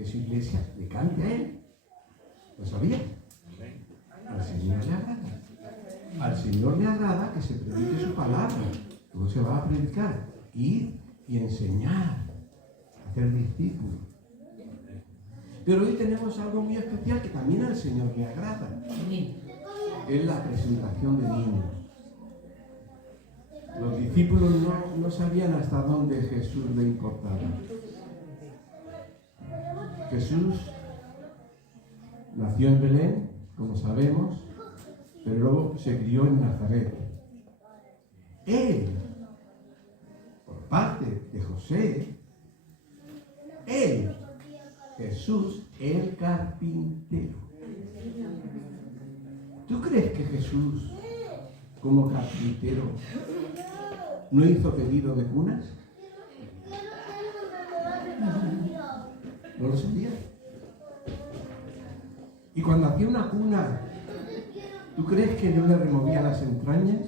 que su iglesia le cante a Él. ¿Lo sabía? Al Señor le agrada. Al Señor le agrada que se predique su palabra. Luego se va a predicar, ir y enseñar, hacer discípulos. Pero hoy tenemos algo muy especial que también al Señor le agrada. Es la presentación de niños. Los discípulos no sabían hasta dónde Jesús le importaba. Jesús nació en Belén, como sabemos, pero luego se crió en Nazaret. Él, por parte de José, él, Jesús, el carpintero. ¿Tú crees que Jesús, como carpintero, no hizo pedido de cunas? ¿No lo sabía? Y cuando hacía una cuna, ¿tú crees que no le removía las entrañas?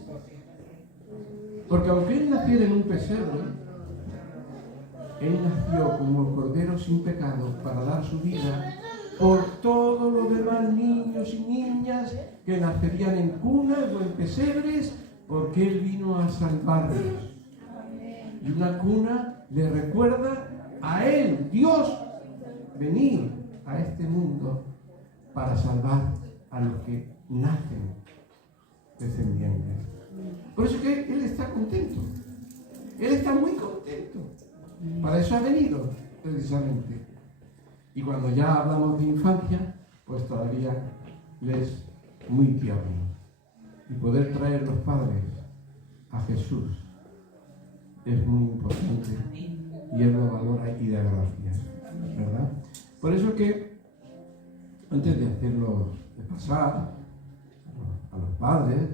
Porque aunque él naciera en un pesebre, él nació como el cordero sin pecado para dar su vida por todos los demás niños y niñas que nacerían en cunas o en pesebres, porque él vino a salvarlos. Y una cuna le recuerda a él, Dios, venir a este mundo para salvar a los que nacen descendientes. Por eso que él está contento. Él está muy contento. Para eso ha venido, precisamente. Y cuando ya hablamos de infancia, pues todavía les muy tierno. Y poder traer los padres a Jesús es muy importante. Y él lo valora y da gracias, ¿verdad? Por eso que antes de hacerlo, de pasar a los padres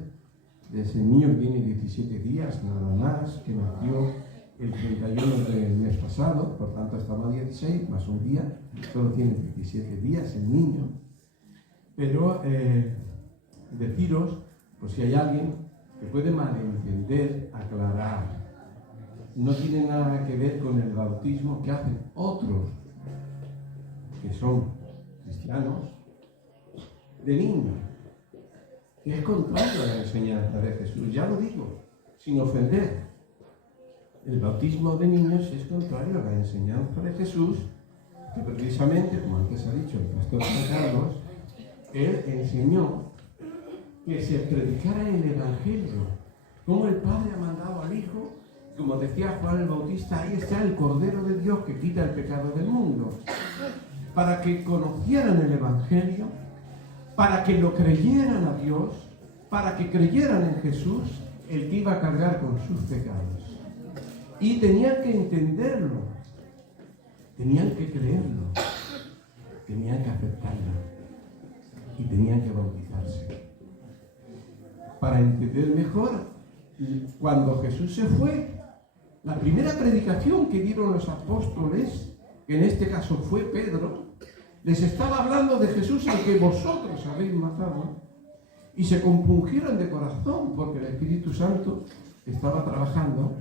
de ese niño que tiene 17 días, nada más, que nació el 31 del mes pasado, por tanto estamos a 16, más un día, solo tiene 17 días el niño. Pero deciros, pues si hay alguien que puede malentender, aclarar, no tiene nada que ver con el bautismo que hacen otros que son cristianos de niños, que es contrario a la enseñanza de Jesús. Ya lo digo, sin ofender. El bautismo de niños es contrario a la enseñanza de Jesús, que precisamente, como antes ha dicho el pastor Juan Carlos, él enseñó que se predicara el Evangelio, como el Padre ha mandado al Hijo. Como decía Juan el Bautista, ahí está el Cordero de Dios que quita el pecado del mundo. Para que conocieran el Evangelio, para que lo creyeran a Dios, para que creyeran en Jesús, el que iba a cargar con sus pecados. Y tenían que entenderlo, tenían que creerlo, tenían que aceptarlo y tenían que bautizarse. Para entender mejor, cuando Jesús se fue, la primera predicación que dieron los apóstoles, que en este caso fue Pedro, les estaba hablando de Jesús al que vosotros habéis matado, y se compungieron de corazón porque el Espíritu Santo estaba trabajando.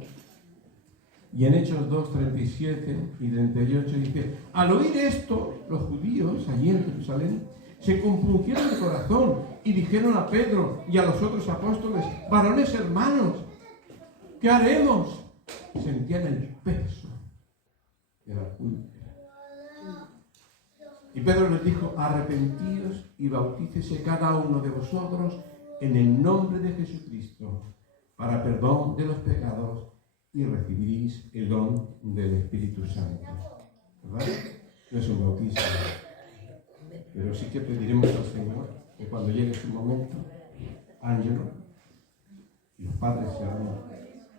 Y en Hechos 2, 37 y 38 dice: al oír esto, los judíos allí en Jerusalén se compungieron de corazón y dijeron a Pedro y a los otros apóstoles: varones hermanos, ¿qué haremos? Sentían el peso de la culpa. Y Pedro les dijo: arrepentíos y bautícese cada uno de vosotros en el nombre de Jesucristo para perdón de los pecados y recibiréis el don del Espíritu Santo. ¿Verdad? No es un bautismo, pero sí que pediremos al Señor que cuando llegue su momento, Ángelo y los padres se han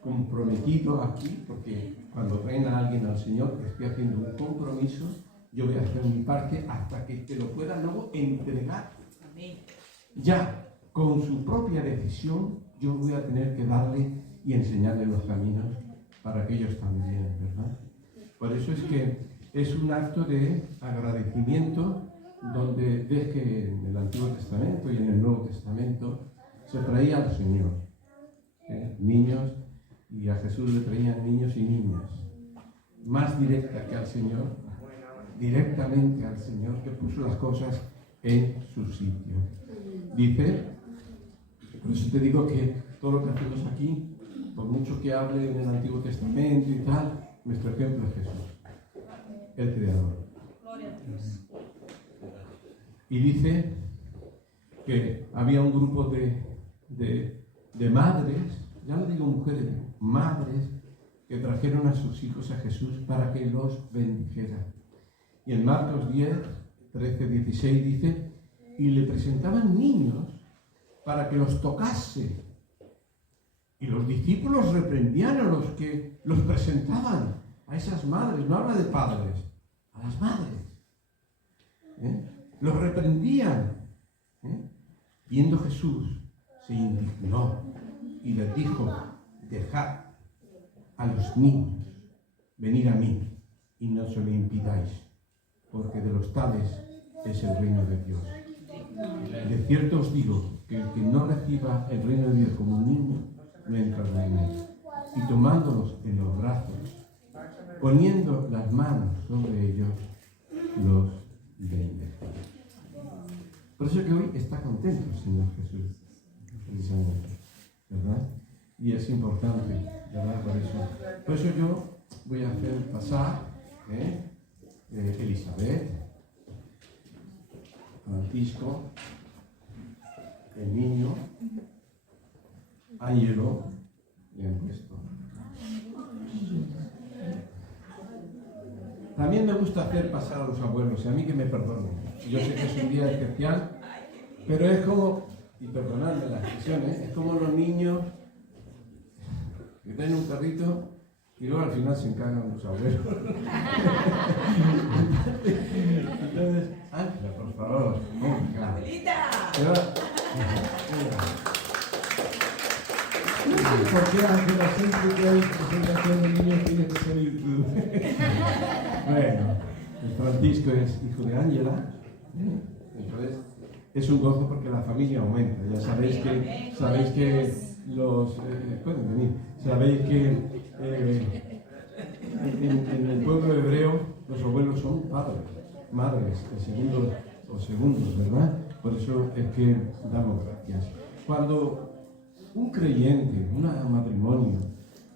comprometido aquí, porque cuando traen a alguien al Señor, estoy haciendo un compromiso. Yo voy a hacer mi parte hasta que te lo pueda luego entregar. Ya, con su propia decisión, yo voy a tener que darle y enseñarle los caminos para que ellos también, ¿verdad? Por eso es que es un acto de agradecimiento, donde ves que en el Antiguo Testamento y en el Nuevo Testamento se traía al Señor niños, y a Jesús le traían niños y niñas. Más directa que al Señor directamente al Señor, que puso las cosas en su sitio. Dice, por eso te digo que todo lo que hacemos aquí, por mucho que hable en el Antiguo Testamento y tal, nuestro ejemplo es Jesús, el Creador. Y dice que había un grupo de madres, ya no digo mujeres, madres, que trajeron a sus hijos a Jesús para que los bendijera. Y en Marcos 10, 13, 16 dice, y le presentaban niños para que los tocase. Y los discípulos reprendían a los que los presentaban, a esas madres, no habla de padres, a las madres. Los reprendían. Viendo Jesús, se indignó y les dijo, dejad a los niños venir a mí y no se lo impidáis, porque de los tales es el reino de Dios. De cierto os digo que el que no reciba el reino de Dios como un niño, no entrará en él. Y tomándolos en los brazos, poniendo las manos sobre ellos, los bendecirá. Por eso que hoy está contento el Señor Jesús, precisamente, ¿verdad? Y es importante, ¿verdad? Por eso yo voy a hacer pasar Elizabeth, Francisco, el niño, Ángelo, bien puesto. También me gusta hacer pasar a los abuelos, y a mí que me perdonen. Yo sé que es un día especial, pero es como, y perdonadme las expresiones, es como los niños que tienen un carrito y luego al final se encargan los abuelos. Entonces, Ángela, por favor, venga. ¡Abuelita! ¿Por qué Ángela siempre que hay presentación de niños tiene que ser tú? Bueno, Francisco es hijo de Ángela, entonces es un gozo porque la familia aumenta. Ya sabéis que los pueden venir. Sabéis que en el pueblo hebreo los abuelos son padres, madres, segundos, ¿verdad? Por eso es que damos gracias. Cuando un creyente, un matrimonio,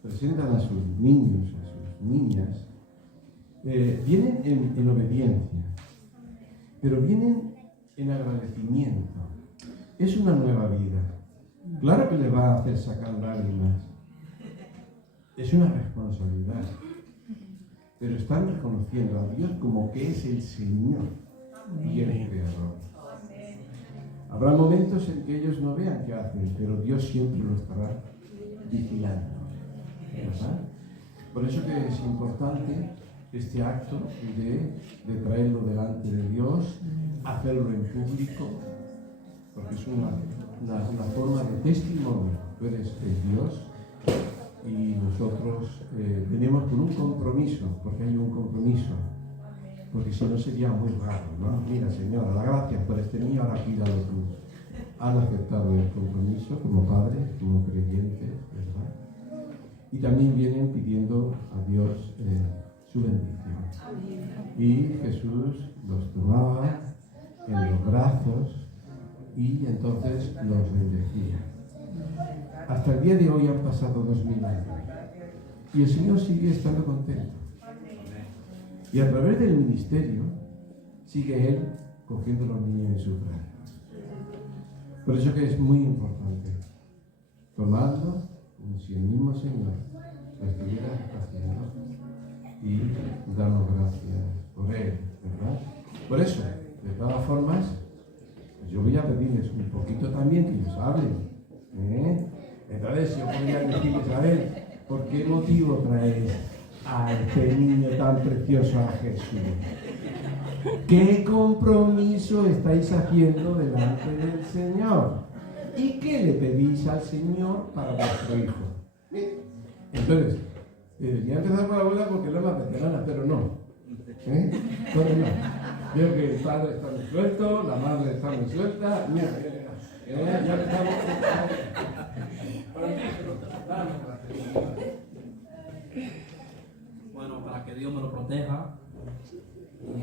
presentan a sus niños, a sus niñas, vienen en obediencia, pero vienen en agradecimiento. Es una nueva vida. Claro que le va a hacer sacar lágrimas. Es una responsabilidad. Pero están reconociendo a Dios como que es el Señor y el Creador. Habrá momentos en que ellos no vean qué hacen, pero Dios siempre lo estará vigilando, ¿verdad? Por eso que es importante este acto de traerlo delante de Dios, hacerlo en público, porque es una forma de testimonio. Tú eres el Dios y nosotros venimos con un compromiso, porque hay un compromiso, porque si no sería muy raro, ¿no? Mira, Señora, la gracias por este niño, ahora pídalo tú. Han aceptado el compromiso como padres, como creyentes, ¿verdad? Y también vienen pidiendo a Dios su bendición. Y Jesús los tomaba en los brazos y entonces los bendecía. Hasta el día de hoy han pasado 2000 años y el Señor sigue estando contento. Y a través del ministerio sigue Él cogiendo a los niños en sus brazos. Por eso que es muy importante tomarlo como si el mismo Señor lo estuviera haciendo y darnos gracias por Él, ¿verdad? Por eso, de todas formas, yo voy a pedirles un poquito también que ellos hablen. Entonces, yo podría decirles, a ver, ¿por qué motivo traéis a este niño tan precioso a Jesús? ¿Qué compromiso estáis haciendo delante del Señor? ¿Y qué le pedís al Señor para vuestro hijo? Entonces, ya empezar por la abuela porque es la más veterana, pero no. Pero no. Veo que el padre está muy suelto, la madre está muy suelta. Mira, ya empezamos. Bueno, para que Dios me lo proteja.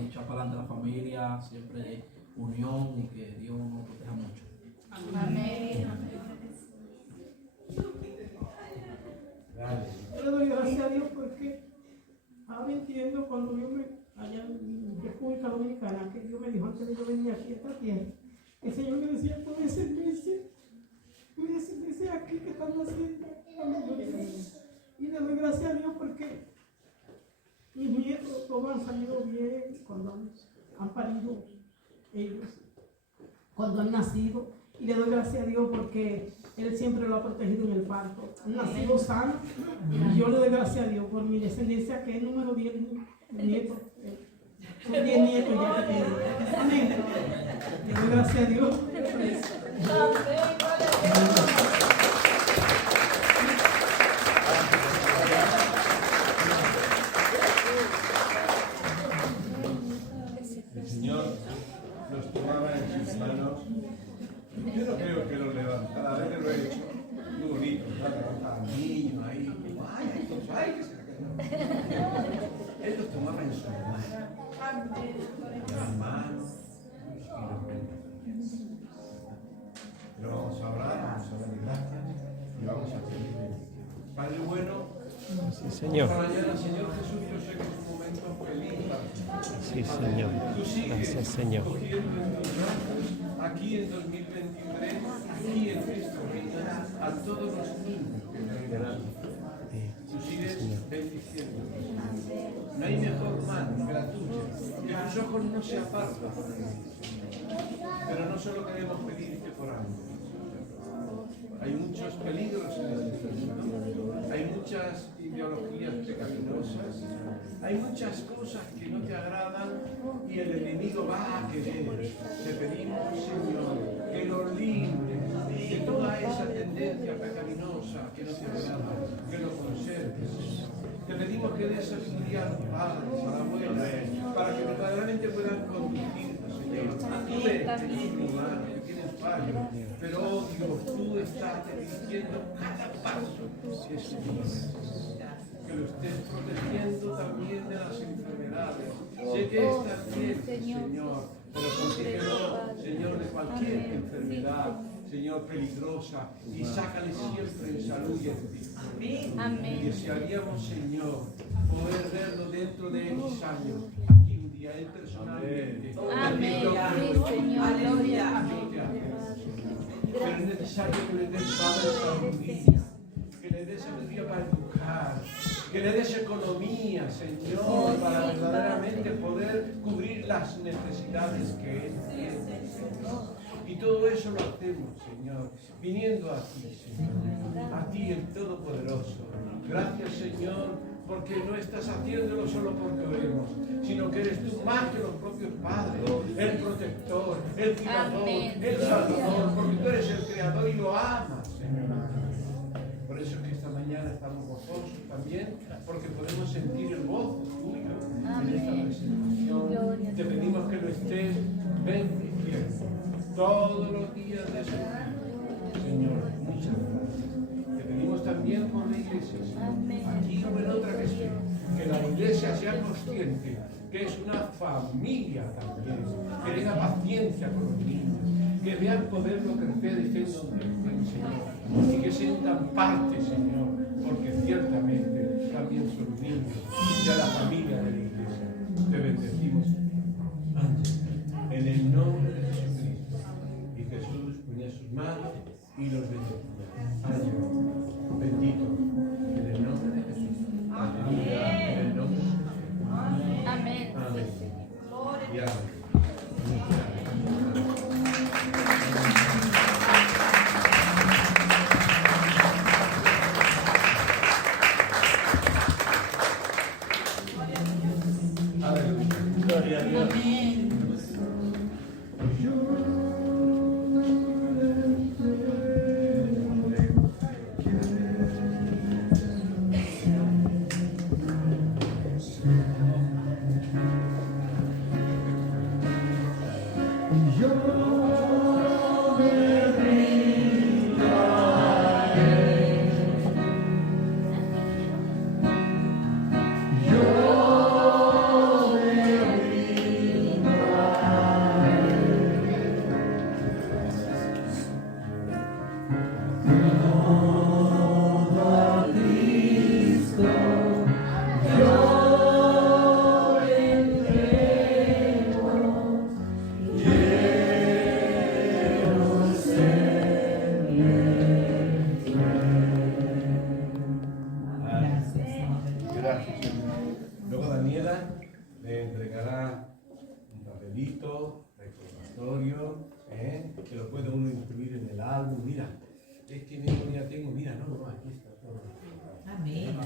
echar para adelante la familia, siempre unión y que Dios nos proteja mucho. Amén. Yo le doy gracias a Dios porque ahora entiendo cuando Dios me, allá en República Dominicana, que Dios me dijo antes de yo venir aquí a esta tierra, el Señor me decía, puede servirse aquí que estamos haciendo. Y le doy gracias a Dios porque mis nietos todos han salido bien cuando han parido ellos, cuando han nacido. Y le doy gracias a Dios porque Él siempre lo ha protegido en el parto. Han nacido sanos. Y yo le doy gracias a Dios por mi descendencia, que es el número 10 nietos. Son 10 nietos ya que tengo. Amén. Le doy gracias a Dios por eso. El Señor los tomaba en sus manos. Yo no creo que los levantara, a veces lo he hecho muy bonito, ¿no? Levantar al niño ahí, ay, que se cayó. Él los tomaba en sus manos, las manos y los bendiciones. Pero vamos a orar, vamos a darle gracias y vamos a pedir bendiciones. Padre bueno, Sí, Señor. esta mañana, Señor Jesús, yo sé que es un momento feliz para ti. Sí, Señor. Tú sigues Gracias, Señor. cogiendo en tus brazos, aquí en 2023, aquí en Cristo Reina, a todos los niños que traen. Tú sigues bendiciendo. No hay mejor mano que la tuya, que tus ojos no se apartan. Pero no solo queremos pedirte por algo. Hay muchos peligros en este mundo, hay muchas ideologías pecaminosas, hay muchas cosas que no te agradan y el enemigo va a querer. Te pedimos, Señor, que lo libres de toda esa tendencia pecaminosa que no te agrada, que lo conserves, Señor. Te pedimos que des sabiduría a los padres, a la abuela, para que verdaderamente puedan conducirte, Señor. Tú ves que es humano, que tienes fallos, pero oh Dios, tú estás dirigiendo cada paso que es que lo estés protegiendo también de las enfermedades. Sé que estás bien, Señor, pero protégelo, Señor, de cualquier enfermedad, Señor, peligrosa, y sácale siempre en salud y en vida. Amén. Y desearíamos, Señor, poder verlo dentro de X años, aquí un día, él personalmente. Amén. Sí, Señor, gloria. Pero es necesario que le des sabiduría, que le des sabiduría para educar, que le des economía, Señor, para verdaderamente poder cubrir las necesidades que Él tiene, Señor. Y todo eso lo hacemos, Señor, viniendo a ti, Señor, a ti el Todopoderoso. Gracias, Señor, porque no estás haciéndolo solo porque oremos, sino que eres tú más que los propios padres, el protector, el cuidador, el salvador, porque tú eres el creador y lo amas, Señor. Por eso es que esta mañana estamos gozosos también, porque podemos sentir el gozo tuyo en esta presentación. Te pedimos que lo estés bendiciendo todos los días de su vida. Señor, muchas gracias. Te pedimos también por la iglesia, Señor, aquí o en otra que esté, que la iglesia sea consciente que es una familia también, que tenga paciencia con los niños, que vean poderlo crecer y estén donde estén, Señor, y que sientan parte, Señor, porque ciertamente también son niños de la familia de la iglesia. Te bendecimos, en el nombre de Jesucristo. Y Jesús pone sus manos y los bendice. Ángel, bendito, en el nombre de Jesús. Aleluya, en el nombre de Jesús. Amén. Amén. Y amén. Gloria a Dios. que lo puede uno incluir en el álbum. Mira, este mismo ya tengo, mira, no, aquí está todo. Amén.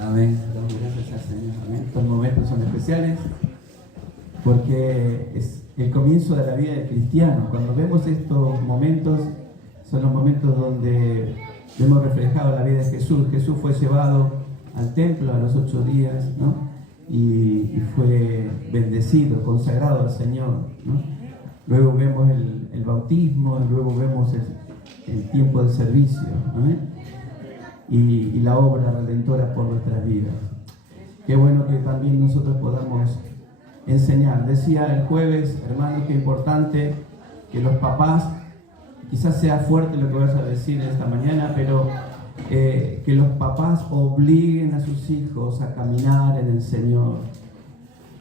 Amén. Damos gracias al Señor. Amén. Estos momentos son especiales porque es el comienzo de la vida del cristiano. Cuando vemos estos momentos, son los momentos donde vemos reflejado la vida de Jesús. Jesús fue llevado al templo a los 8 días, ¿no? y fue bendecido, consagrado al Señor, ¿no? Luego vemos el bautismo, y luego vemos el tiempo de servicio, ¿amén? Y la obra redentora por nuestras vidas. Qué bueno que también nosotros podamos enseñar. Decía el jueves, hermanos, que es importante que los papás, quizás sea fuerte lo que vas a decir esta mañana, pero que los papás obliguen a sus hijos a caminar en el Señor.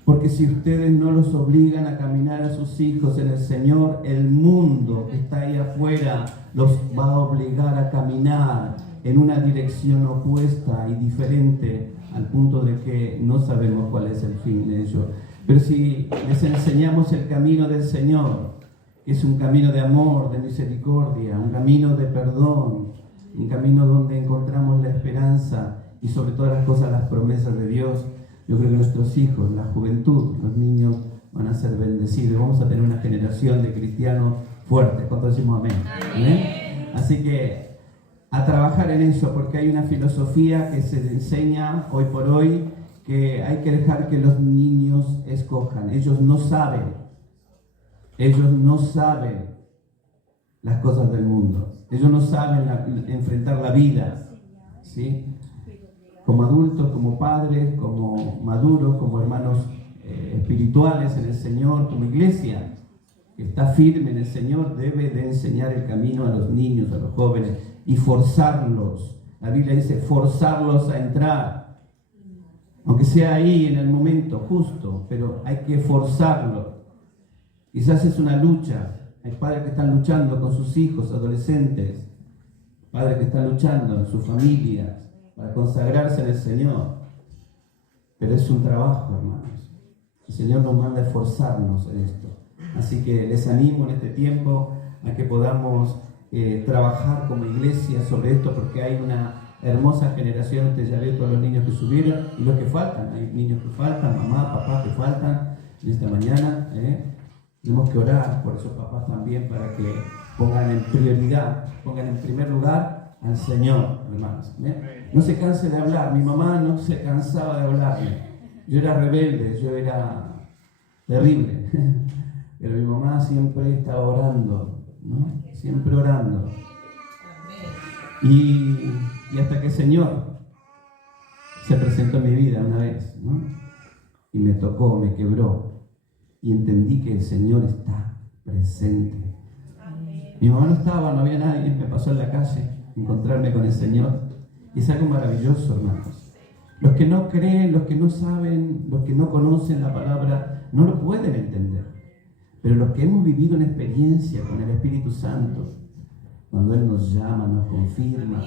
Porque si ustedes no los obligan a caminar a sus hijos en el Señor, el mundo que está ahí afuera los va a obligar a caminar en una dirección opuesta y diferente, al punto de que no sabemos cuál es el fin de ello. Pero si les enseñamos el camino del Señor, que es un camino de amor, de misericordia, un camino de perdón, un camino donde encontramos la esperanza y sobre todas las cosas las promesas de Dios, yo creo que nuestros hijos, la juventud, los niños van a ser bendecidos. Vamos a tener una generación de cristianos fuertes. ¿Cuántos decimos amén? ¿Amén? Así que a trabajar en eso, porque hay una filosofía que se enseña hoy por hoy, que hay que dejar que los niños escojan. Ellos no saben las cosas del mundo. Ellos no saben enfrentar la vida, ¿sí? Como adultos, como padres, como maduros, como hermanos espirituales en el Señor, como iglesia que está firme en el Señor, debe de enseñar el camino a los niños, a los jóvenes, y forzarlos. La Biblia dice forzarlos a entrar, aunque sea ahí en el momento justo, pero hay que forzarlos. Quizás es una lucha. Hay padres que están luchando con sus hijos, adolescentes, padres que están luchando en sus familias para consagrarse en el Señor. Pero es un trabajo, hermanos. El Señor nos manda a esforzarnos en esto. Así que les animo en este tiempo a que podamos trabajar como iglesia sobre esto, porque hay una hermosa generación. Usted ya ve todos los niños que subieron y los que faltan. Hay niños que faltan, mamá, papá que faltan en esta mañana. Tenemos que orar por esos papás también, para que pongan en prioridad, pongan en primer lugar al Señor, hermanos. No se canse de hablar. Mi mamá no se cansaba de hablarme. Yo era rebelde, yo era terrible, pero mi mamá siempre estaba orando, ¿no? Siempre orando. Y hasta que el Señor se presentó en mi vida una vez, ¿no? Y me tocó, me quebró. Y entendí que el Señor está presente. Mi mamá no estaba, no había nadie, me pasó en la calle encontrarme con el Señor. Y es algo maravilloso, hermanos. Los que no creen, los que no saben, los que no conocen la palabra, no lo pueden entender. Pero los que hemos vivido una experiencia con el Espíritu Santo, cuando Él nos llama, nos confirma,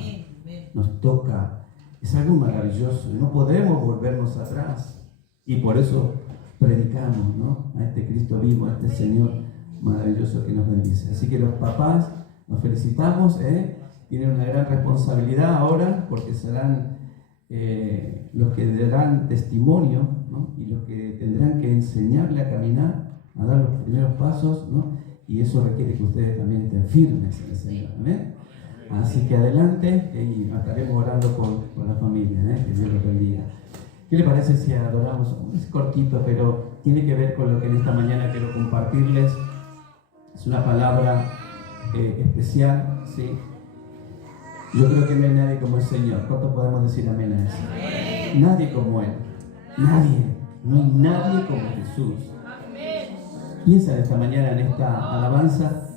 nos toca, es algo maravilloso. No podemos volvernos atrás. Y por eso predicamos, ¿no? A este Cristo vivo, a este Señor maravilloso que nos bendice. Así que los papás, nos felicitamos, tienen una gran responsabilidad ahora, porque serán los que darán testimonio, ¿no? Y los que tendrán que enseñarle a caminar, a dar los primeros pasos, ¿no? Y eso requiere que ustedes también estén firmes en el Señor. ¿Amén? Así que adelante, y estaremos orando por la familia, que Dios los bendiga. ¿Qué le parece si adoramos? Es cortito, pero tiene que ver con lo que en esta mañana quiero compartirles. Es una palabra especial, ¿sí? Yo creo que no hay nadie como el Señor. ¿Cuánto podemos decir amén a eso? Amén. Nadie como Él. Nadie. No hay nadie como Jesús. Amén. Piensa esta mañana en esta alabanza.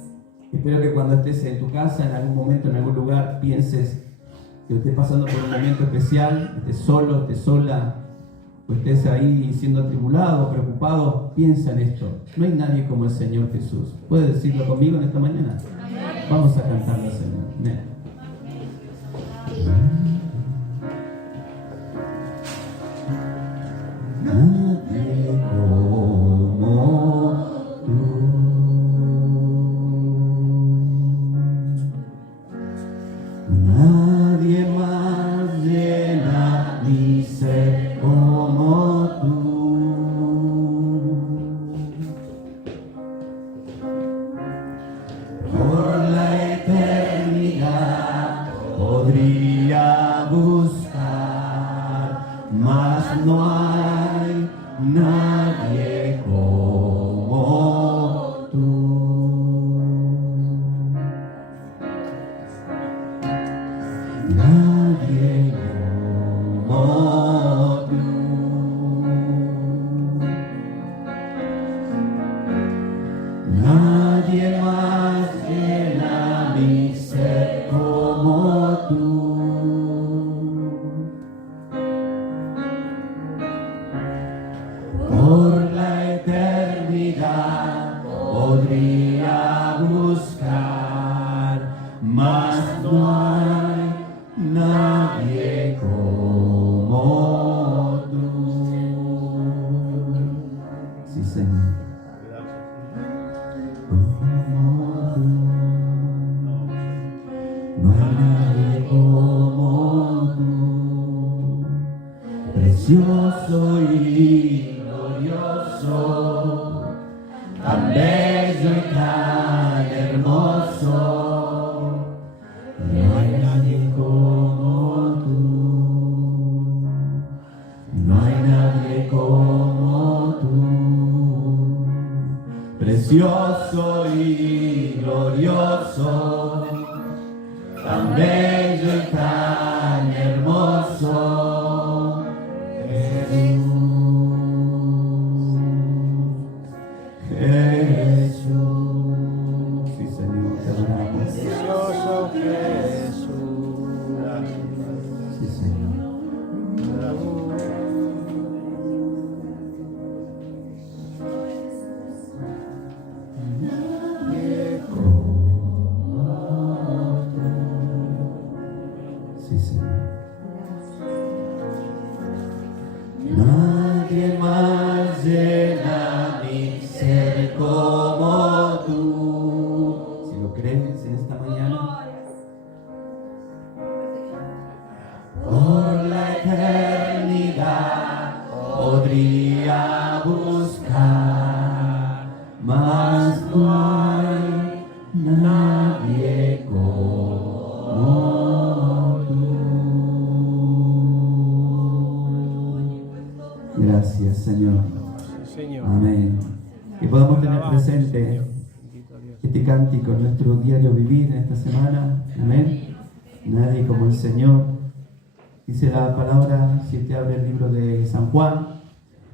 Espero que cuando estés en tu casa, en algún momento, en algún lugar, pienses que estés pasando por un momento especial, estés solo, estés sola, o estés ahí siendo atribulado, preocupado. Piensa en esto. No hay nadie como el Señor Jesús. ¿Puedes decirlo conmigo en esta mañana? Amén. Vamos a cantarla, Señor. Amén. Nadie como tú. Nadie más llena mi ser como tú. Por la eternidad podría buscar, mas no hay nadie como tú. Nadie como tú. Nadie más llena mi ser como tú. Por la eternidad podría buscar, mas no hay nadie como tú. Sí, Señor. No hay nadie como tú, precioso y glorioso, tan bello y tan hermoso. No hay nadie como tú, no hay nadie como tú, precioso y glorioso, tan bello y tan hermoso. Jesús, sí, Señor, te adoramos. Precioso Jesús. Sí, Señor. Sí, Señor. Nadie más llena mi ser como tú. Si lo crees en esta mañana, por la eternidad podría buscar, mas no hay nadie como tú. Gracias, Señor. Señor. Amén. Que podamos tener presente este cántico en nuestro diario vivir en esta semana. Amén. Nadie como el Señor. Dice la palabra, si te abre el libro de San Juan,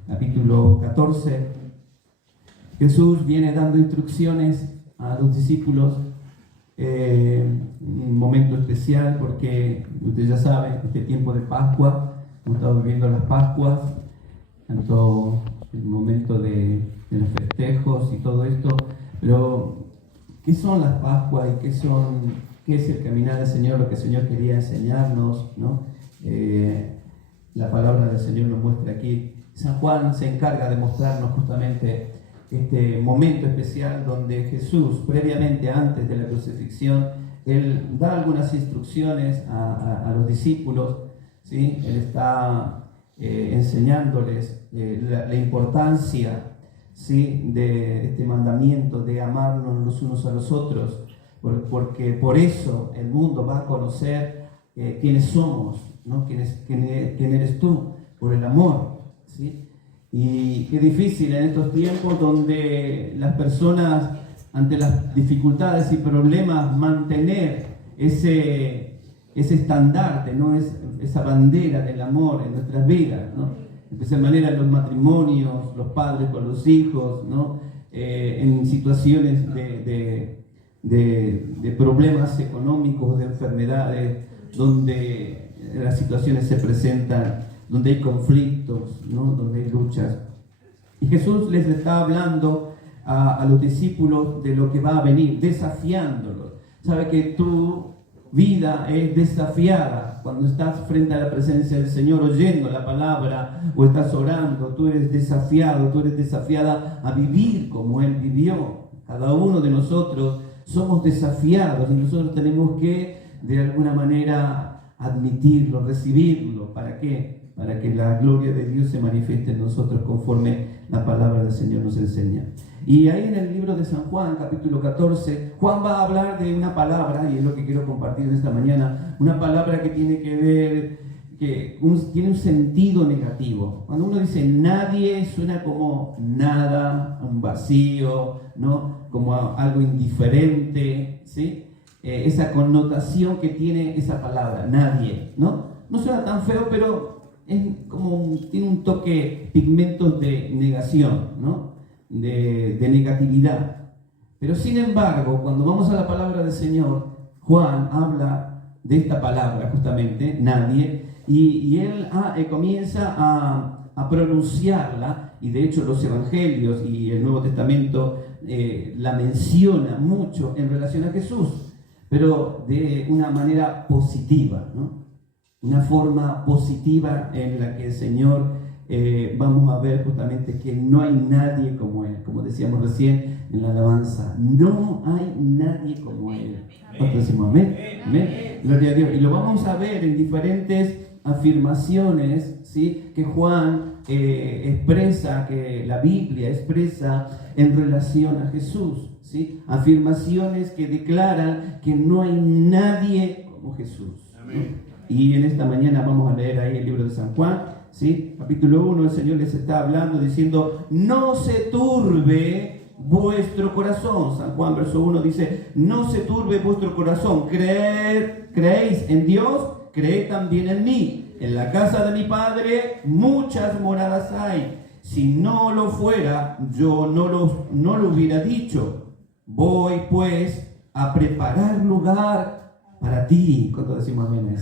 capítulo 14. Jesús viene dando instrucciones a los discípulos. Un momento especial porque usted ya sabe, este tiempo de Pascua, hemos estado viviendo las Pascuas, tanto el momento de los festejos y todo esto, pero ¿qué son las Pascuas y qué es el caminar del Señor, lo que el Señor quería enseñarnos, ¿no? La palabra del Señor nos muestra aquí. San Juan se encarga de mostrarnos justamente este momento especial donde Jesús, previamente antes de la crucifixión, Él da algunas instrucciones a los discípulos, ¿sí? Él está enseñándoles la importancia, ¿sí? De este mandamiento de amarnos los unos a los otros, porque por eso el mundo va a conocer quiénes somos, ¿no? ¿Quién eres tú? Por el amor, ¿sí? Y qué difícil en estos tiempos donde las personas, ante las dificultades y problemas, mantener ese estandarte, ¿no? Esa bandera del amor en nuestras vidas, ¿no? De esa manera en los matrimonios, los padres con los hijos, ¿no? En situaciones de problemas económicos, de enfermedades, donde las situaciones se presentan, donde hay conflictos, ¿no? Donde hay luchas. Y Jesús les está hablando a los discípulos de lo que va a venir, desafiándolos, Sabe que tu vida es desafiada cuando estás frente a la presencia del Señor oyendo la palabra o estás orando. Tú eres desafiado, tú eres desafiada a vivir como Él vivió. Cada uno de nosotros somos desafiados y nosotros tenemos que de alguna manera admitirlo, recibirlo. ¿Para qué? Para que la gloria de Dios se manifieste en nosotros conforme la palabra del Señor nos enseña. Y ahí en el libro de San Juan, capítulo 14, Juan va a hablar de una palabra, y es lo que quiero compartir esta mañana, una palabra que tiene que ver, tiene un sentido negativo. Cuando uno dice nadie, suena como nada, un vacío, ¿no? Como algo indiferente, ¿sí? Esa connotación que tiene esa palabra, nadie, ¿no? No suena tan feo, pero es como tiene un toque, pigmentos de negación, ¿no? De negatividad. Pero sin embargo, cuando vamos a la palabra del Señor, Juan habla de esta palabra justamente, nadie, y él comienza a pronunciarla, y de hecho los evangelios y el Nuevo Testamento la menciona mucho en relación a Jesús, pero de una manera positiva, ¿no? Una forma positiva en la que el Señor vamos a ver justamente que no hay nadie como Él. Como decíamos recién en la alabanza, no hay nadie como Él. ¿Cuántos decimos amén? Amén. Gloria a Dios. Y lo vamos a ver en diferentes afirmaciones, ¿sí? Que Juan expresa, que la Biblia expresa en relación a Jesús, ¿sí? Afirmaciones que declaran que no hay nadie como Jesús. Amén. Y en esta mañana vamos a leer ahí el libro de San Juan, ¿sí? Capítulo 1, el Señor les está hablando diciendo, no se turbe vuestro corazón. San Juan verso 1 dice, no se turbe vuestro corazón. ¿Creéis en Dios? Creed también en mí. En la casa de mi Padre muchas moradas hay. Si no lo fuera, yo no lo hubiera dicho. Voy pues a preparar lugar para ti. ¿Cuánto decimos amén?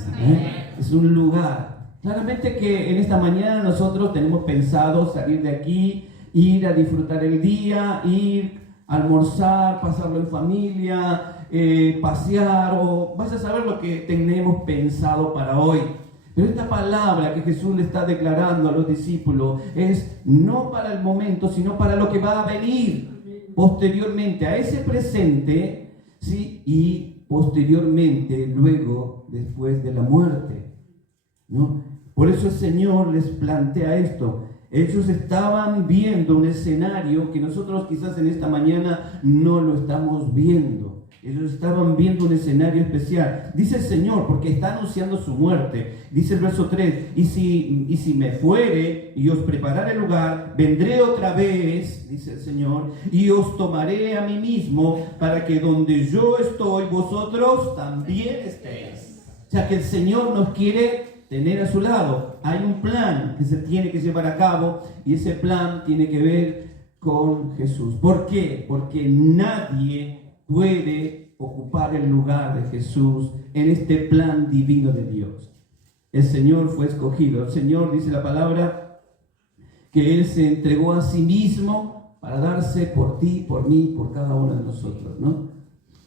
Es un lugar. Claramente que en esta mañana nosotros tenemos pensado salir de aquí, ir a disfrutar el día, ir a almorzar, pasarlo en familia, pasear, o vaya a saber lo que tenemos pensado para hoy. Pero esta palabra que Jesús le está declarando a los discípulos es no para el momento, sino para lo que va a venir posteriormente a ese presente, ¿sí? Y posteriormente, luego, después de la muerte, ¿no? Por eso el Señor les plantea esto. Ellos estaban viendo un escenario que nosotros quizás en esta mañana no lo estamos viendo. Ellos estaban viendo un escenario especial. Dice el Señor, porque está anunciando su muerte. Dice el verso 3, y si me fuere y os preparare el lugar, vendré otra vez, dice el Señor, y os tomaré a mí mismo, para que donde yo estoy, vosotros también estéis. O sea que el Señor nos quiere tener a su lado. Hay un plan que se tiene que llevar a cabo, y ese plan tiene que ver con Jesús. ¿Por qué? Porque nadie puede ocupar el lugar de Jesús en este plan divino de Dios. El Señor fue escogido. El Señor, dice la palabra, que Él se entregó a sí mismo para darse por ti, por mí, por cada uno de nosotros, ¿no?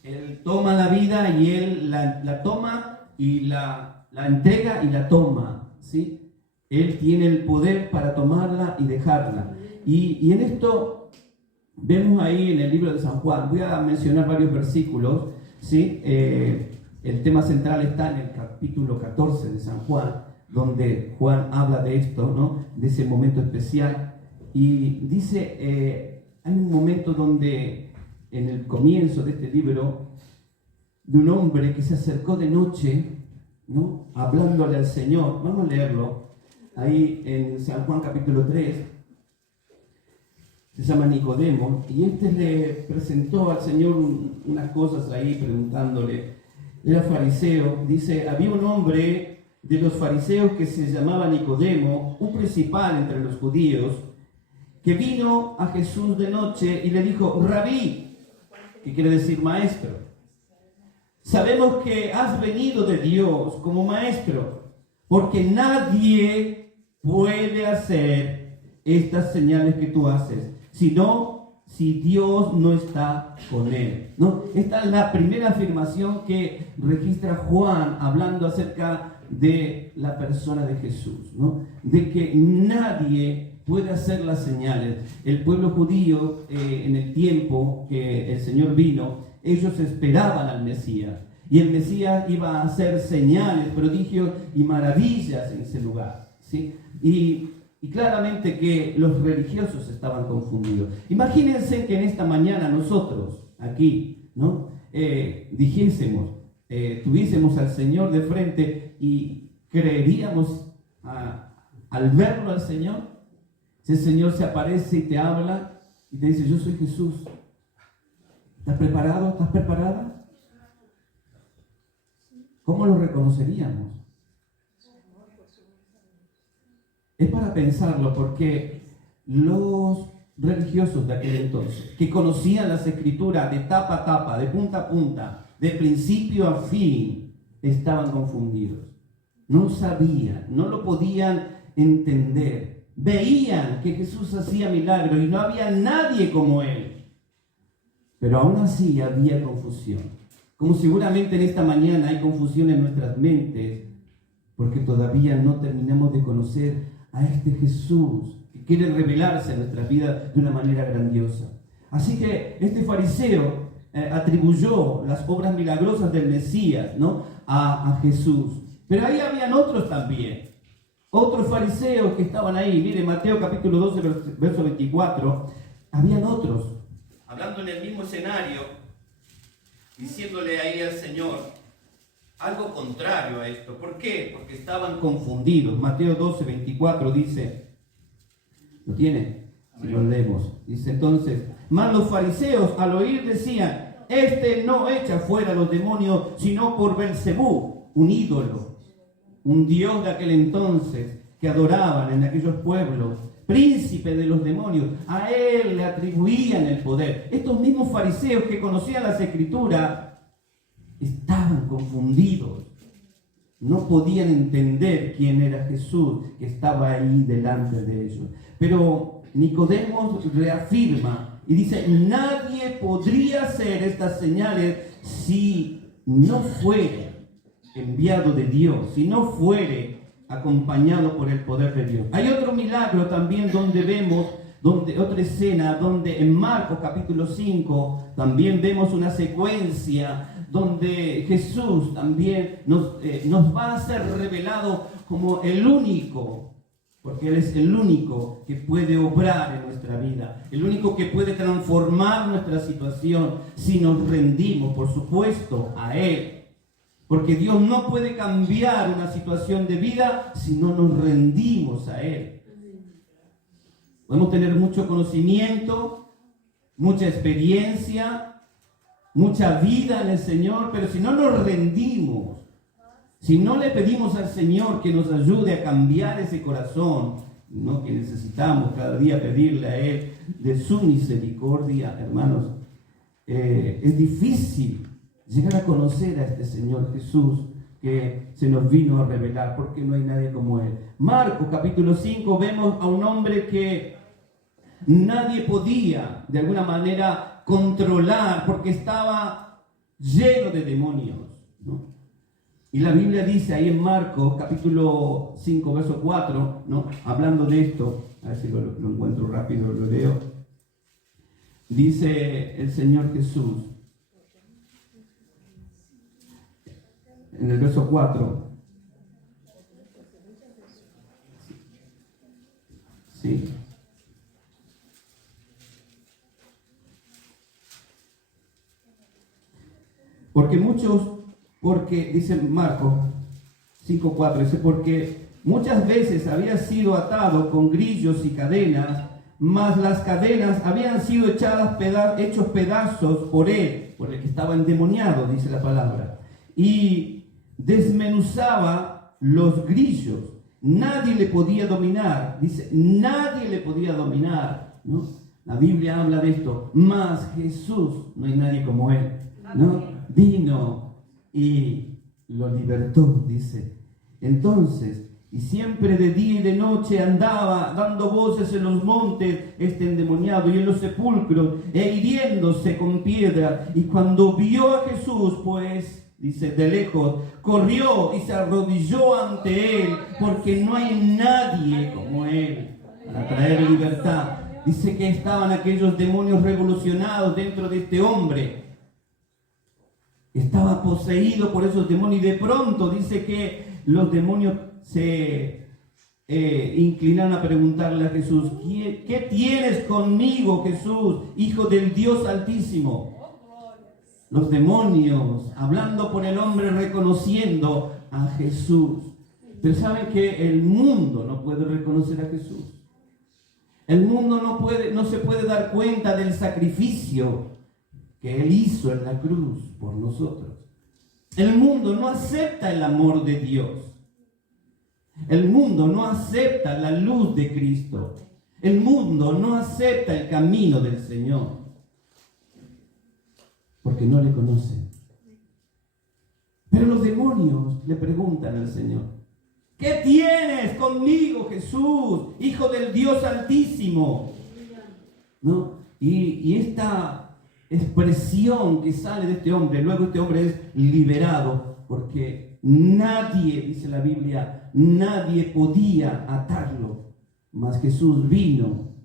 Él toma la vida y Él la toma y la entrega y la toma, ¿sí? Él tiene el poder para tomarla y dejarla. Y en esto vemos ahí en el libro de San Juan, voy a mencionar varios versículos, ¿sí? El tema central está en el capítulo 14 de San Juan, donde Juan habla de esto, ¿no? De ese momento especial. Y dice, hay un momento donde, en el comienzo de este libro, de un hombre que se acercó de noche, ¿no? Hablándole al Señor. Vamos a leerlo ahí en San Juan capítulo 3. Se llama Nicodemo, y le presentó al Señor unas cosas ahí, preguntándole. Era fariseo. Dice, había un hombre de los fariseos que se llamaba Nicodemo, un principal entre los judíos, que vino a Jesús de noche y le dijo, Rabí, que quiere decir maestro, sabemos que has venido de Dios como maestro, porque nadie puede hacer estas señales que tú haces, sino si Dios no está con él, ¿no? Esta es la primera afirmación que registra Juan hablando acerca de la persona de Jesús, ¿no? De que nadie puede hacer las señales. El pueblo judío, en el tiempo que el Señor vino, ellos esperaban al Mesías. Y el Mesías iba a hacer señales, prodigios y maravillas en ese lugar, ¿sí? Y claramente que los religiosos estaban confundidos. Imagínense que en esta mañana nosotros, aquí, ¿no? Tuviésemos al Señor de frente y creeríamos al verlo al Señor. Si el Señor se aparece y te habla y te dice: yo soy Jesús. ¿Estás preparado? ¿Estás preparada? ¿Cómo lo reconoceríamos? Es para pensarlo, porque los religiosos de aquel entonces, que conocían las Escrituras de tapa a tapa, de punta a punta, de principio a fin, estaban confundidos. No sabían, no lo podían entender. Veían que Jesús hacía milagros y no había nadie como Él. Pero aún así había confusión. Como seguramente en esta mañana hay confusión en nuestras mentes, porque todavía no terminamos de conocer a este Jesús que quiere revelarse en nuestras vidas de una manera grandiosa. Así que este fariseo atribuyó las obras milagrosas del Mesías, ¿no?, a Jesús. Pero ahí habían otros también, otros fariseos que estaban ahí. Mire, Mateo capítulo 12, verso 24, habían otros, hablando en el mismo escenario, diciéndole ahí al Señor algo contrario a esto. ¿Por qué? Porque estaban confundidos. Mateo 12, 24 dice, ¿lo tiene? Si lo leemos. Dice entonces: mas los fariseos al oír decían: este no echa fuera los demonios, sino por Belcebú, un ídolo, un dios de aquel entonces que adoraban en aquellos pueblos, príncipe de los demonios. A él le atribuían el poder. Estos mismos fariseos que conocían las Escrituras estaban confundidos. No podían entender quién era Jesús que estaba ahí delante de ellos. Pero Nicodemo reafirma y dice: nadie podría hacer estas señales si no fuere enviado de Dios, si no fuere acompañado por el poder de Dios. Hay otro milagro también donde vemos, otra escena donde en Marcos capítulo 5 también vemos una secuencia donde Jesús también nos va a ser revelado como el único, porque Él es el único que puede obrar en nuestra vida, el único que puede transformar nuestra situación si nos rendimos, por supuesto, a Él. Porque Dios no puede cambiar una situación de vida si no nos rendimos a Él. Podemos tener mucho conocimiento, mucha experiencia, mucha vida en el Señor, pero si no nos rendimos, si no le pedimos al Señor que nos ayude a cambiar ese corazón, ¿no?, que necesitamos cada día pedirle a Él de su misericordia, hermanos, es difícil llegar a conocer a este Señor Jesús que se nos vino a revelar, porque no hay nadie como Él. Marcos capítulo 5 vemos a un hombre que nadie podía de alguna manera controlar porque estaba lleno de demonios, ¿no? Y la Biblia dice ahí en Marcos capítulo 5 verso 4, ¿no?, hablando de esto, a ver si lo encuentro rápido, lo leo. Dice el Señor Jesús en el verso 4, sí, porque dice Marcos 5:4, dice: porque muchas veces había sido atado con grillos y cadenas, mas las cadenas habían sido hechos pedazos por él, por el que estaba endemoniado, dice la palabra, y desmenuzaba los grillos. Nadie le podía dominar, dice, nadie le podía dominar, ¿no? La Biblia habla de esto, mas Jesús, no hay nadie como Él, ¿no? Vino y lo libertó, dice. Entonces, Y siempre de día y de noche andaba dando voces en los montes este endemoniado y en los sepulcros e hiriéndose con piedra. Y cuando vio a Jesús, pues, dice, de lejos, corrió y se arrodilló ante él, porque no hay nadie como él para traer libertad. Dice que estaban aquellos demonios revolucionados dentro de este hombre. Estaba poseído por esos demonios y de pronto dice que los demonios se inclinaron a preguntarle a Jesús: ¿qué tienes conmigo, Jesús, Hijo del Dios Altísimo? Los demonios, hablando por el hombre, reconociendo a Jesús. Pero saben que el mundo no puede reconocer a Jesús. El mundo no se puede dar cuenta del sacrificio que Él hizo en la cruz por nosotros. El mundo no acepta el amor de Dios. El mundo no acepta la luz de Cristo. El mundo no acepta el camino del Señor, porque no le conocen. Pero los demonios le preguntan al Señor: ¿qué tienes conmigo, Jesús, Hijo del Dios Altísimo? ¿No? Y esta expresión que sale de este hombre, luego este hombre es liberado, porque nadie, dice la Biblia, nadie podía atarlo, mas Jesús vino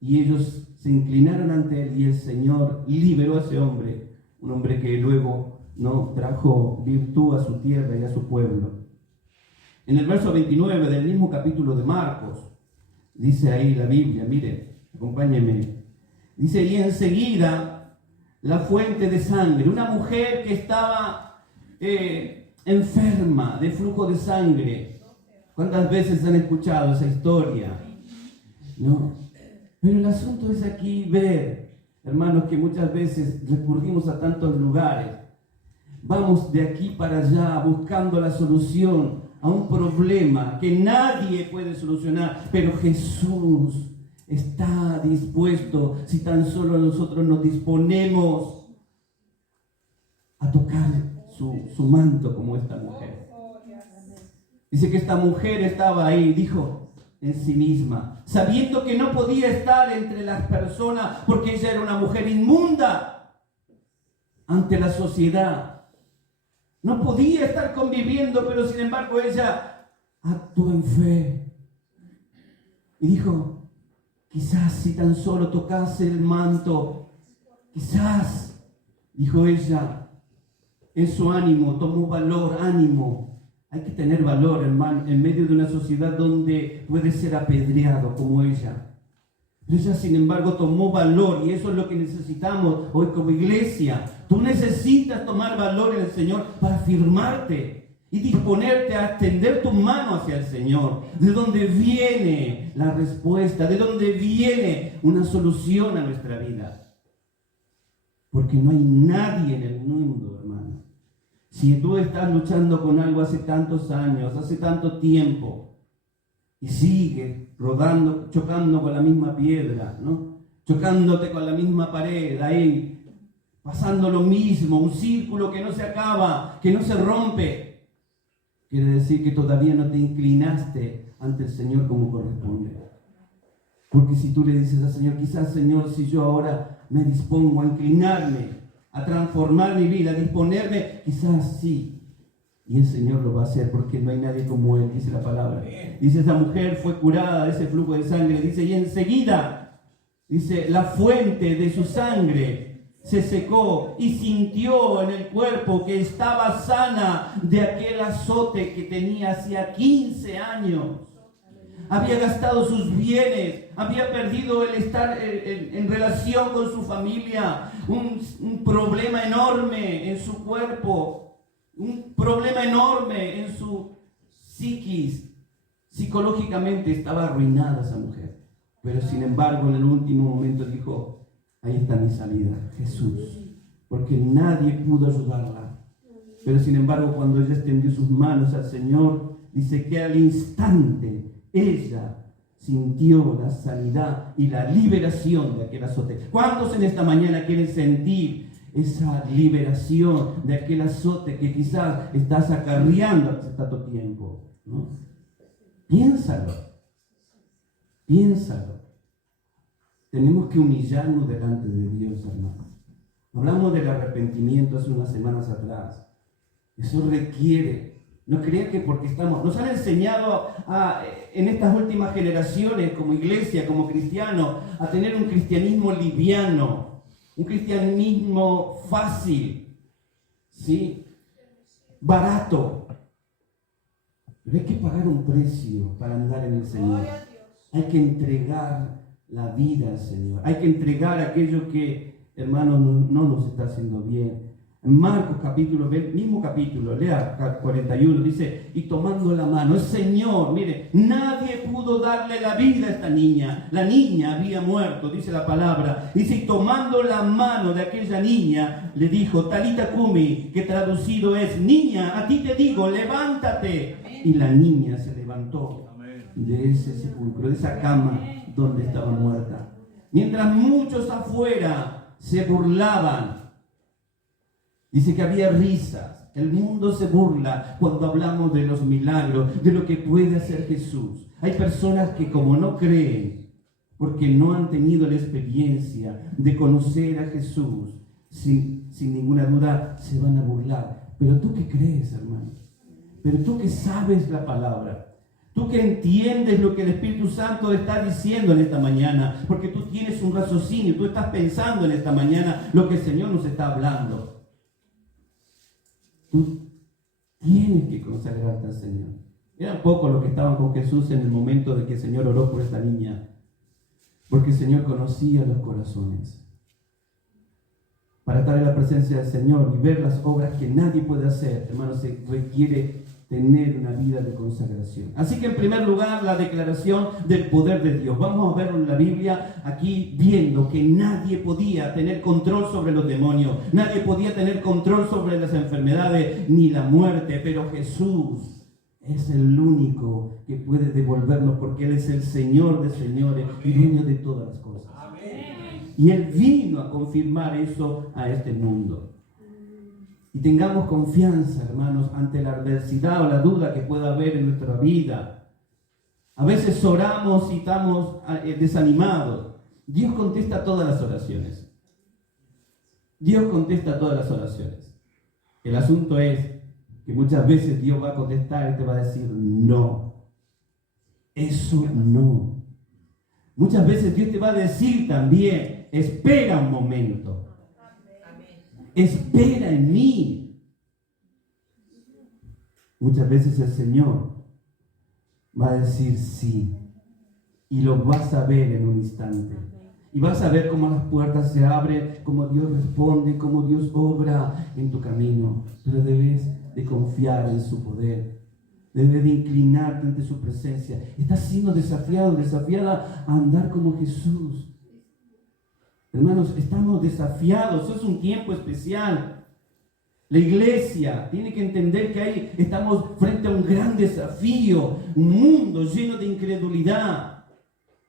y ellos se inclinaron ante él y el Señor liberó a ese hombre, un hombre que luego no trajo virtud a su tierra y a su pueblo. En el verso 29 del mismo capítulo de Marcos, dice ahí la Biblia, mire, acompáñenme, dice: y enseguida la fuente de sangre, una mujer que estaba enferma de flujo de sangre. ¿Cuántas veces han escuchado esa historia? ¿No? Pero el asunto es aquí ver, hermanos, que muchas veces recurrimos a tantos lugares. Vamos de aquí para allá buscando la solución a un problema que nadie puede solucionar, pero Jesús está dispuesto, si tan solo nosotros nos disponemos a tocar su manto como esta mujer. Dice que esta mujer estaba ahí, dijo en sí misma, sabiendo que no podía estar entre las personas porque ella era una mujer inmunda ante la sociedad. No podía estar conviviendo, pero sin embargo ella actuó en fe y dijo: quizás si tan solo tocase el manto, quizás, dijo ella, en su ánimo tomó valor, ánimo. Hay que tener valor, hermano, en medio de una sociedad donde puede ser apedreado como ella. Pero ella, sin embargo, tomó valor, y eso es lo que necesitamos hoy como iglesia. Tú necesitas tomar valor en el Señor para afirmarte y disponerte a extender tu mano hacia el Señor, de donde viene la respuesta, de donde viene una solución a nuestra vida. Porque no hay nadie en el mundo, hermano. Si tú estás luchando con algo hace tantos años, hace tanto tiempo, y sigues rodando, chocando con la misma piedra, ¿no? Chocándote con la misma pared, ahí, pasando lo mismo, un círculo que no se acaba, que no se rompe, quiere decir que todavía no te inclinaste ante el Señor como corresponde. Porque si tú le dices al Señor: quizás, Señor, si yo ahora me dispongo a inclinarme, a transformar mi vida, a disponerme, quizás sí. Y el Señor lo va a hacer, porque no hay nadie como Él, dice la palabra. Dice: esa mujer fue curada de ese flujo de sangre. Dice: y enseguida, dice, la fuente de su sangre se secó y sintió en el cuerpo que estaba sana de aquel azote que tenía hacía 15 años. Había gastado sus bienes, había perdido el estar en relación con su familia, un problema enorme en su cuerpo, un problema enorme en su psiquis. Psicológicamente estaba arruinada esa mujer, pero sin embargo en el último momento dijo: ahí está mi salida, Jesús, porque nadie pudo ayudarla. Pero sin embargo, cuando ella extendió sus manos al Señor, dice que al instante ella sintió la sanidad y la liberación de aquel azote. ¿Cuántos en esta mañana quieren sentir esa liberación de aquel azote que quizás estás acarreando hace tanto tiempo, ¿no? Piénsalo. Piénsalo. Tenemos que humillarnos delante de Dios, hermano. Hablamos del arrepentimiento hace unas semanas atrás. Eso requiere, no crea que porque nos han enseñado en estas últimas generaciones como iglesia, como cristianos, a tener un cristianismo liviano, un cristianismo fácil, ¿sí? Barato. Pero hay que pagar un precio para andar en el Señor. Hay que entregar la vida al Señor. Hay que entregar aquello que, hermanos, no nos está haciendo bien. En Marcos mismo capítulo, lea 41, dice, y tomando la mano, el Señor, mire, nadie pudo darle la vida a esta niña. La niña había muerto, dice la palabra. Dice, y tomando la mano de aquella niña, le dijo, Talita Kumi, que traducido es, niña, a ti te digo, levántate. Y la niña se levantó de ese sepulcro, de esa cama donde estaba muerta. Mientras muchos afuera se burlaban. Dice que había risas. El mundo se burla cuando hablamos de los milagros, de lo que puede hacer Jesús. Hay personas que como no creen, porque no han tenido la experiencia de conocer a Jesús, sin ninguna duda se van a burlar. Pero tú que crees, hermano, pero tú que sabes la palabra, tú que entiendes lo que el Espíritu Santo está diciendo en esta mañana, porque tú tienes un raciocinio, tú estás pensando en esta mañana lo que el Señor nos está hablando. Tú tienes que consagrarte al Señor. Eran pocos los que estaban con Jesús en el momento de que el Señor oró por esta niña, porque el Señor conocía los corazones. Para estar en la presencia del Señor y ver las obras que nadie puede hacer, hermanos, se requiere tener una vida de consagración. Así que en primer lugar, la declaración del poder de Dios. Vamos a verlo en la Biblia aquí, viendo que nadie podía tener control sobre los demonios, nadie podía tener control sobre las enfermedades ni la muerte, pero Jesús es el único que puede devolvernos, porque Él es el Señor de señores y dueño de todas las cosas. Y Él vino a confirmar eso a este mundo. Y tengamos confianza, hermanos, ante la adversidad o la duda que pueda haber en nuestra vida. A veces oramos y estamos desanimados. Dios contesta todas las oraciones. Dios contesta todas las oraciones. El asunto es que muchas veces Dios va a contestar y te va a decir no. Eso no. Muchas veces Dios te va a decir también, espera un momento. Espera en mí. Muchas veces el Señor va a decir sí. Y lo vas a ver en un instante. Y vas a ver cómo las puertas se abren, cómo Dios responde, cómo Dios obra en tu camino. Pero debes de confiar en su poder. Debes de inclinarte ante su presencia. Estás siendo desafiado, desafiada a andar como Jesús. Hermanos, estamos desafiados. Es un tiempo especial. La iglesia tiene que entender que ahí estamos frente a un gran desafío. Un mundo lleno de incredulidad.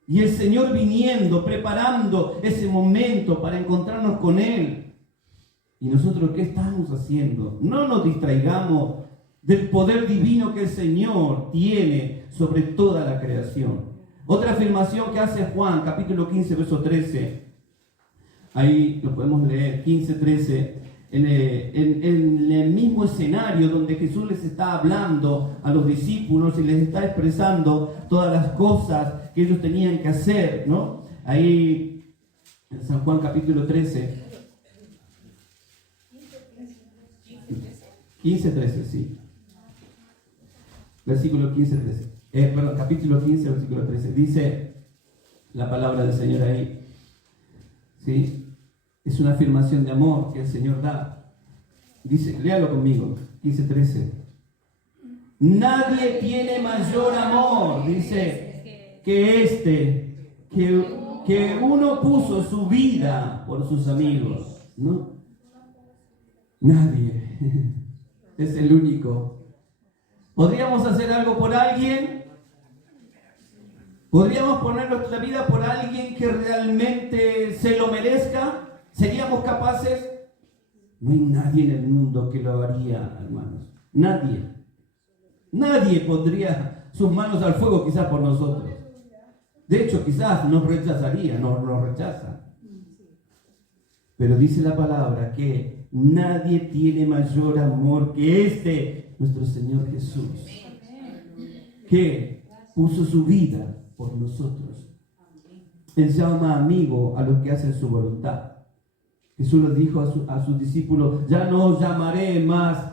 Y el Señor viniendo, preparando ese momento para encontrarnos con Él. ¿Y nosotros qué estamos haciendo? No nos distraigamos del poder divino que el Señor tiene sobre toda la creación. Otra afirmación que hace Juan, capítulo 15, verso 13. Ahí lo podemos leer, 15-13, en el mismo escenario donde Jesús les está hablando a los discípulos y les está expresando todas las cosas que ellos tenían que hacer, ¿no? Ahí en San Juan capítulo 13, 15-13, sí. Versículo 15-13. Capítulo 15, versículo 13. Dice la palabra del Señor ahí. ¿Sí? Es una afirmación de amor que el Señor da. Dice, léalo conmigo, 15:13. Nadie tiene mayor amor, dice, que uno puso su vida por sus amigos, ¿no? Nadie. Es el único. ¿Podríamos hacer algo por alguien? ¿Podríamos poner nuestra vida por alguien que realmente se lo merezca? ¿Seríamos capaces? No hay nadie en el mundo que lo haría, hermanos. Nadie. Nadie podría sus manos al fuego quizás por nosotros. De hecho, quizás nos rechazaría, nos rechaza. Pero dice la palabra que nadie tiene mayor amor que este, nuestro Señor Jesús, que puso su vida por nosotros. Él llama amigo a los que hacen su voluntad. Jesús les dijo a sus discípulos: ya no os llamaré más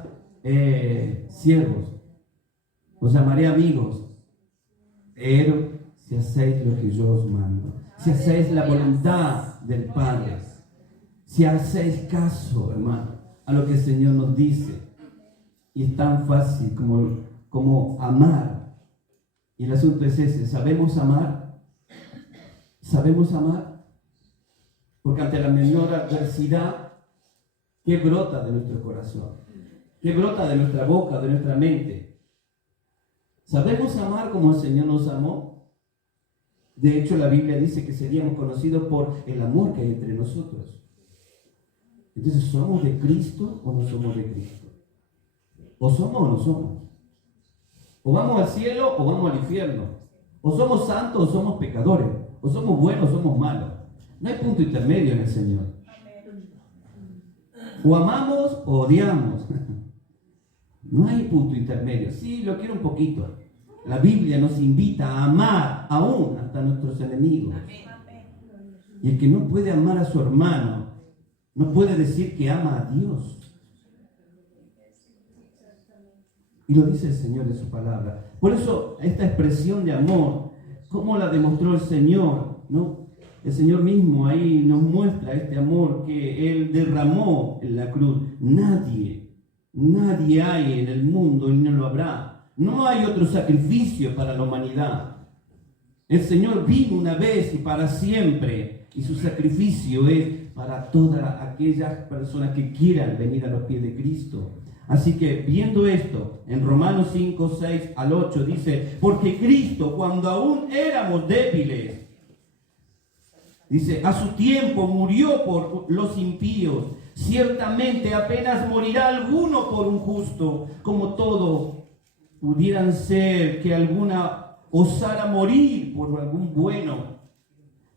siervos, os llamaré amigos, pero si hacéis lo que yo os mando, si hacéis la voluntad del Padre, si hacéis caso, hermano, a lo que el Señor nos dice. Y es tan fácil como amar. Y el asunto es ese: ¿sabemos amar? ¿Sabemos amar? Porque ante la menor adversidad, ¿qué brota de nuestro corazón? ¿Qué brota de nuestra boca, de nuestra mente? ¿Sabemos amar como el Señor nos amó? De hecho, la Biblia dice que seríamos conocidos por el amor que hay entre nosotros. Entonces, ¿somos de Cristo o no somos de Cristo? ¿O somos o no somos? ¿O vamos al cielo o vamos al infierno? ¿O somos santos o somos pecadores? ¿O somos buenos o somos malos? No hay punto intermedio en el Señor. O amamos o odiamos. No hay punto intermedio. Sí, lo quiero un poquito. La Biblia nos invita a amar aún hasta nuestros enemigos. Y el que no puede amar a su hermano, no puede decir que ama a Dios. Y lo dice el Señor en su palabra. Por eso, esta expresión de amor, ¿cómo la demostró el Señor? ¿No? El Señor mismo ahí nos muestra este amor que Él derramó en la cruz. Nadie hay en el mundo y no lo habrá. No hay otro sacrificio para la humanidad. El Señor vino una vez y para siempre, y su sacrificio es para todas aquellas personas que quieran venir a los pies de Cristo. Así que, viendo esto, en Romanos 5, 6 al 8 dice: porque Cristo, cuando aún éramos débiles, dice, a su tiempo murió por los impíos. Ciertamente apenas morirá alguno por un justo, como todo pudieran ser que alguna osara morir por algún bueno.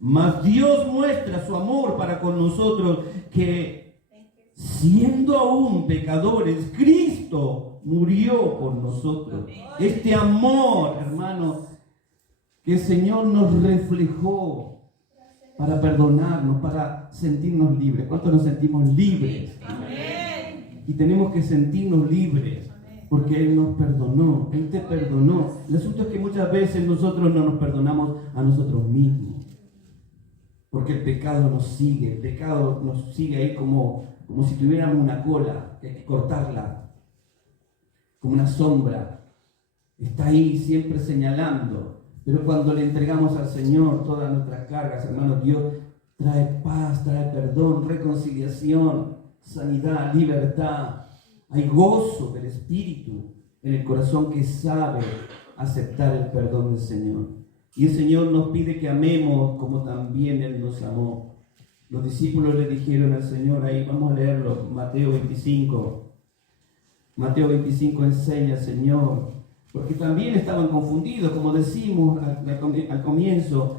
Mas Dios muestra su amor para con nosotros, que siendo aún pecadores, Cristo murió por nosotros. Este amor, hermano, que el Señor nos reflejó para perdonarnos, para sentirnos libres. ¿Cuántos nos sentimos libres? Amén. Y tenemos que sentirnos libres porque Él nos perdonó. Él te perdonó. El asunto es que muchas veces nosotros no nos perdonamos a nosotros mismos, porque el pecado nos sigue. El pecado nos sigue ahí como si tuviéramos una cola que hay que cortarla, como una sombra. Está ahí siempre señalando. Pero cuando le entregamos al Señor todas nuestras cargas, hermanos, Dios trae paz, trae perdón, reconciliación, sanidad, libertad. Hay gozo del Espíritu en el corazón que sabe aceptar el perdón del Señor. Y el Señor nos pide que amemos como también Él nos amó. Los discípulos le dijeron al Señor, ahí vamos a leerlo, Mateo 25. Mateo 25 enseña al Señor, porque también estaban confundidos, como decimos al comienzo,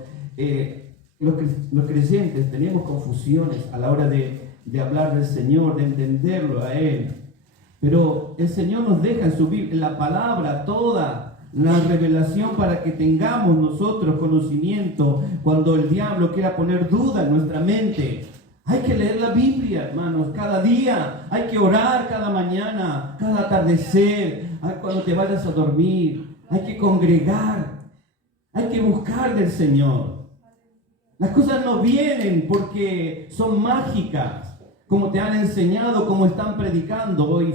los creyentes teníamos confusiones a la hora de hablar del Señor, de entenderlo a Él. Pero el Señor nos deja en su Biblia, en la palabra, toda la revelación para que tengamos nosotros conocimiento cuando el diablo quiera poner duda en nuestra mente. Hay que leer la Biblia, hermanos, cada día. Hay que orar cada mañana, cada atardecer, cuando te vayas a dormir. Hay que congregar. Hay que buscar del Señor. Las cosas no vienen porque son mágicas, como te han enseñado, como están predicando hoy,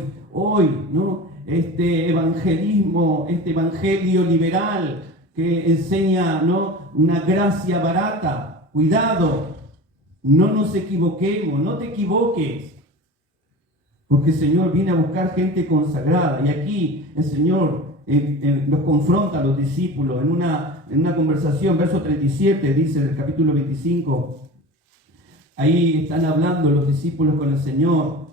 ¿no? Este evangelismo, este evangelio liberal que enseña, ¿no?, una gracia barata. Cuidado. No nos equivoquemos, no te equivoques, porque el Señor viene a buscar gente consagrada. Y aquí el Señor los confronta a los discípulos en una conversación, verso 37, dice del capítulo 25. Ahí están hablando los discípulos con el Señor.